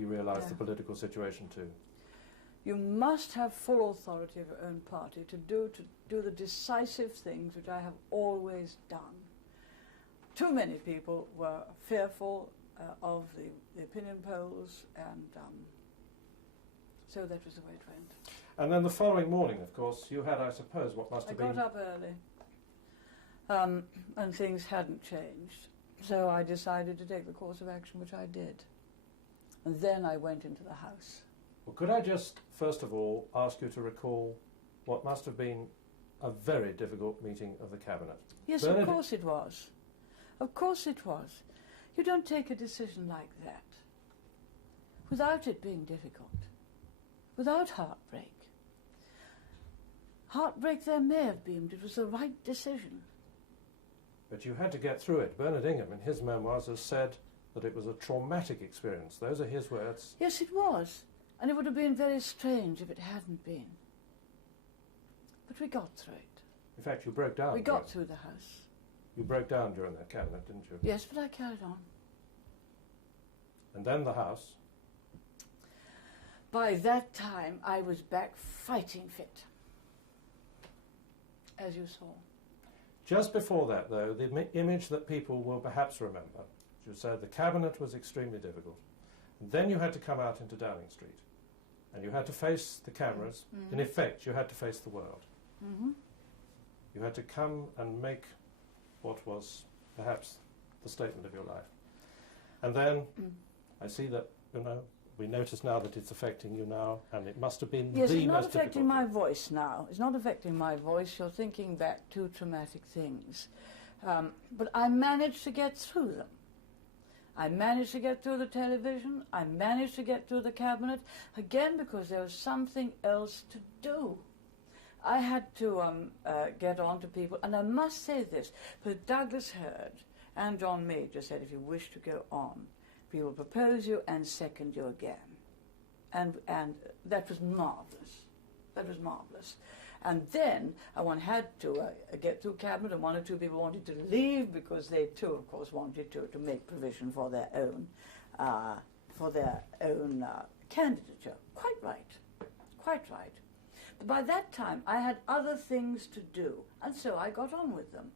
he realised the political situation too. You must have full authority of your own party to do the decisive things which I have always done. Too many people were fearful of the opinion polls, and so that was the way it went. And then the following morning, of course, you had, I suppose, what must have been... I got up early, and things hadn't changed. So I decided to take the course of action which I did. And then I went into the House. Well, could I just, first of all, ask you to recall what must have been a very difficult meeting of the Cabinet? Yes, of course it was. Of course it was. You don't take a decision like that without it being difficult, without heartbreak. Heartbreak there may have been, but it was the right decision. But you had to get through it. Bernard Ingham, in his memoirs, has said that it was a traumatic experience. Those are his words. Yes, it was. And it would have been very strange if it hadn't been. But we got through it. In fact, you broke down. We got through the House. You broke down during that Cabinet, didn't you? Yes, but I carried on. And then the House. By that time, I was back fighting fit, as you saw. Just before that, though, the image that people will perhaps remember, as you said, the Cabinet was extremely difficult. And then you had to come out into Downing Street, and you had to face the cameras. Mm-hmm. In effect, you had to face the world. Mm-hmm. You had to come and make what was perhaps the statement of your life. And then I see that, you know, we notice now that it's affecting you now, and it must have been the most difficult. Yes, it's not affecting my voice now. It's not affecting my voice. You're thinking back to traumatic things. But I managed to get through them. I managed to get through the television. I managed to get through the Cabinet, again because there was something else to do. I had to get on to people, and I must say this, but Douglas Hurd and John Major said, if you wish to go on, we will propose you and second you again. And that was marvellous. That was marvellous. And then one had to get through Cabinet, and one or two people wanted to leave because they too, of course, wanted to make provision for their own candidature. Quite right. Quite right. But by that time, I had other things to do, and so I got on with them.